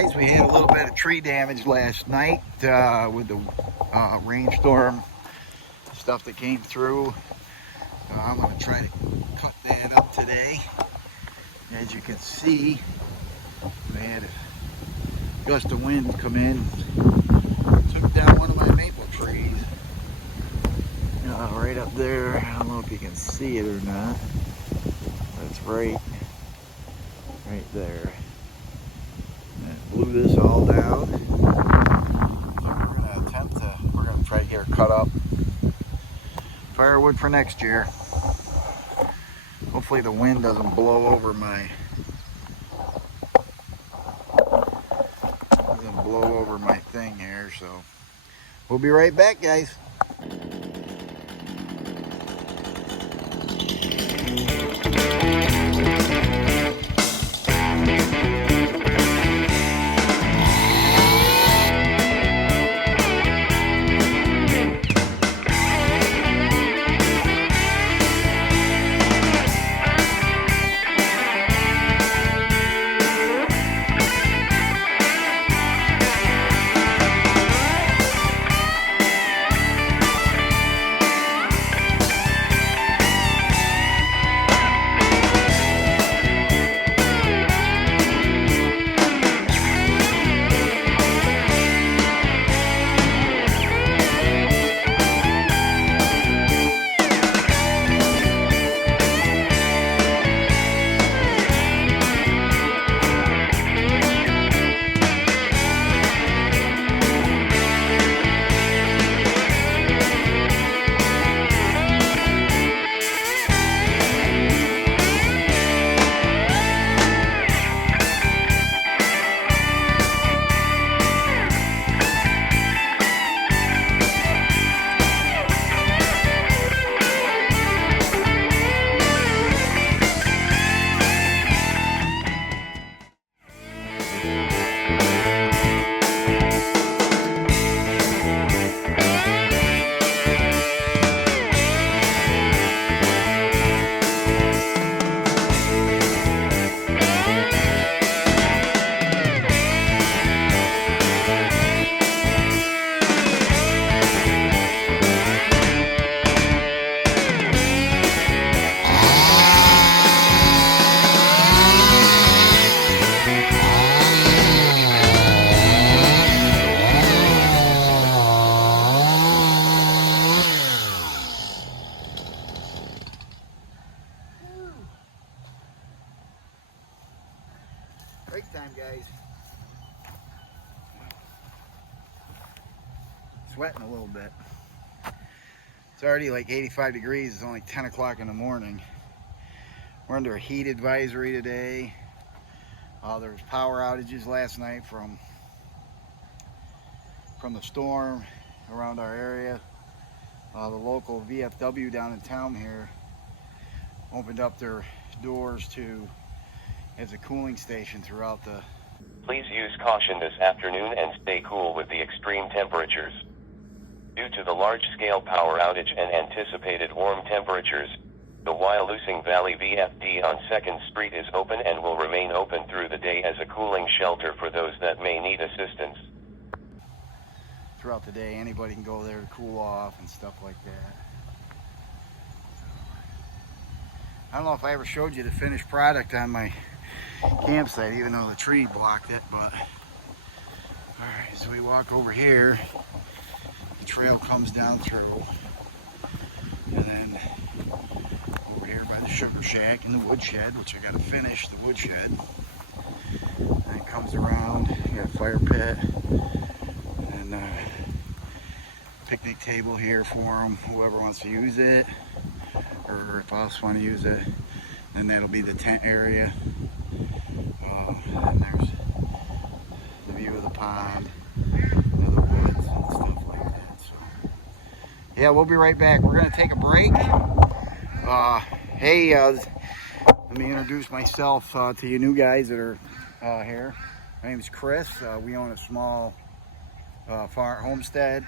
guys, we had a little bit of tree damage last night with the rainstorm stuff that came through. I'm going to try to cut that up today. As you can see, we had a gust of wind come in, took down one of my maple trees right up there. I don't know if you can see it or not. That's right there. And it blew this all down. So we're going to try to get her cut up. Firewood for next year. Hopefully the wind doesn't blow over my thing here. So we'll be right back, guys. Break time, guys. Sweating a little bit. It's already like 85 degrees. It's only 10 o'clock in the morning. We're under a heat advisory today. There was power outages last night from the storm around our area. The local VFW down in town here opened up their doors as a cooling station throughout the... Please use caution this afternoon and stay cool with the extreme temperatures. Due to the large-scale power outage and anticipated warm temperatures, the Wyalusing Valley VFD on 2nd Street is open and will remain open through the day as a cooling shelter for those that may need assistance. Throughout the day, anybody can go there to cool off and stuff like that. I don't know if I ever showed you the finished product on my campsite, even though the tree blocked it, but alright, so we walk over here, the trail comes down through, and then over here by the sugar shack and the woodshed, which I gotta finish the woodshed, and it comes around, you got a fire pit, and picnic table here for them, whoever wants to use it, or if I also want to use it, then that'll be the tent area. And there's the view of the pond, of the woods and stuff like that. So, yeah, we'll be right back. We're going to take a break. Hey, let me introduce myself to you new guys that are here. My name is Chris. We own a small farm homestead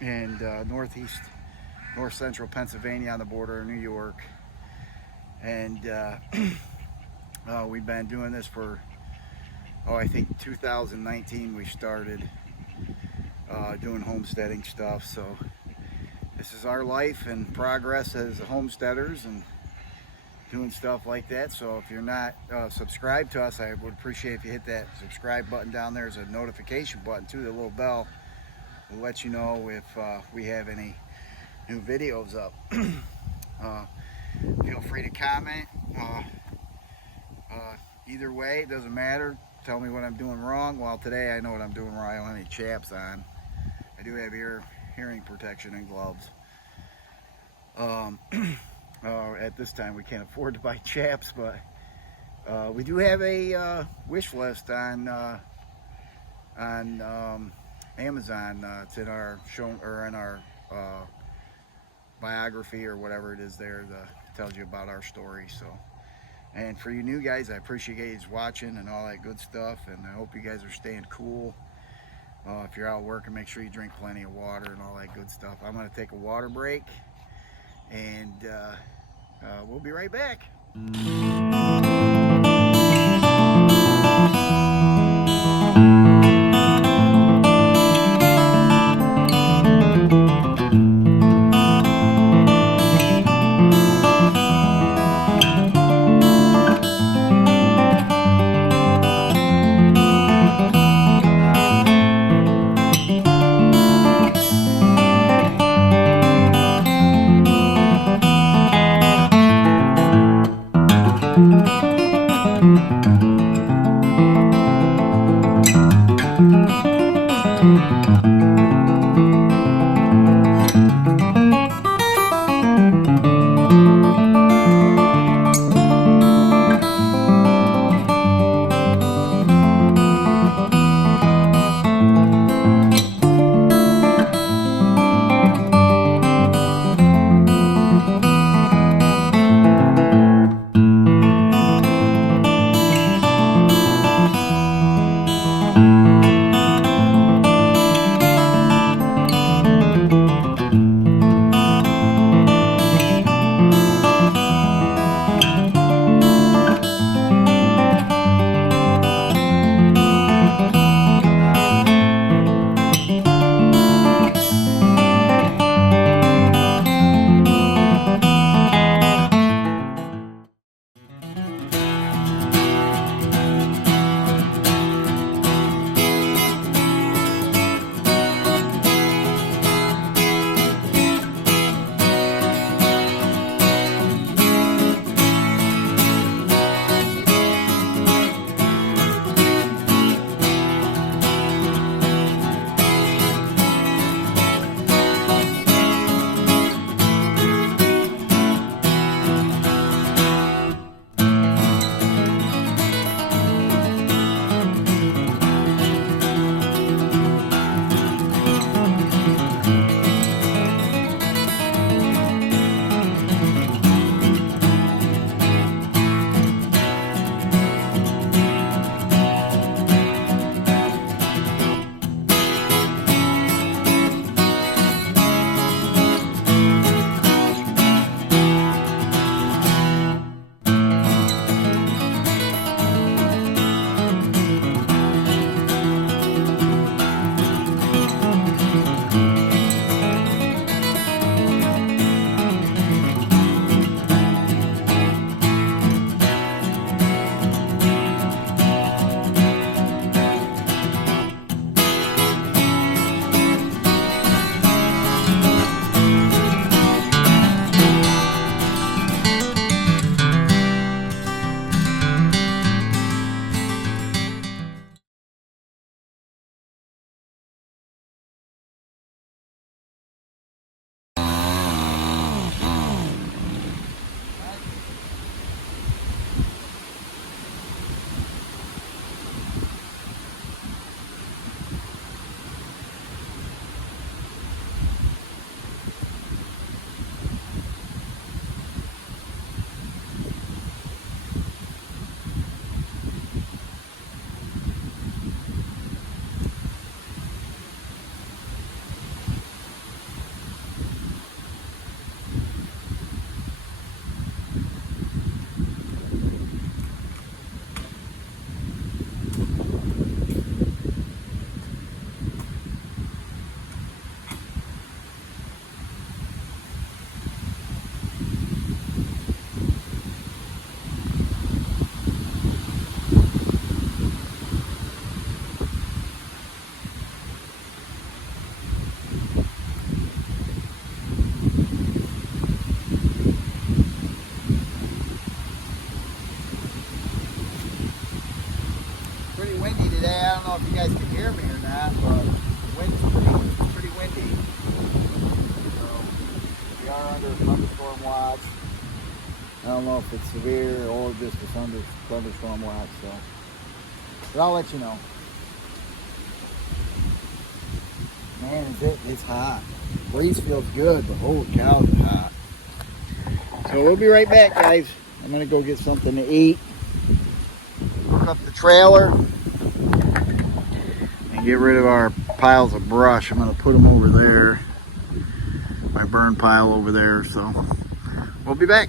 in north central Pennsylvania on the border of New York. And we've been doing this for I think 2019 we started doing homesteading stuff. So this is our life and progress as homesteaders and doing stuff like that. So if you're not subscribed to us, I would appreciate if you hit that subscribe button down there. There's a notification button too, the little bell will let you know if we have any new videos up. Feel free to comment. Either way, it doesn't matter. Tell me what I'm doing wrong. Well, today I know what I'm doing wrong. I don't have any chaps on. I do have hearing protection and gloves. At this time we can't afford to buy chaps, but we do have a wish list on Amazon. It's in our show or in our biography or whatever it is there that tells you about our story. So, and for you new guys, I appreciate you guys watching and all that good stuff, and I hope you guys are staying cool. If you're out working, make sure you drink plenty of water and all that good stuff. I'm going to take a water break, and we'll be right back. hear me or not, but the wind's pretty windy. So we are under a thunderstorm watch. I don't know if it's severe or just a thunderstorm watch, so. But I'll let you know. Man, it's hot. Breeze feels good, but holy cow, it's hot. So we'll be right back, guys. I'm gonna go get something to eat, hook up the trailer, and get rid of our piles of brush. I'm gonna put them over there, my burn pile over there. So we'll be back.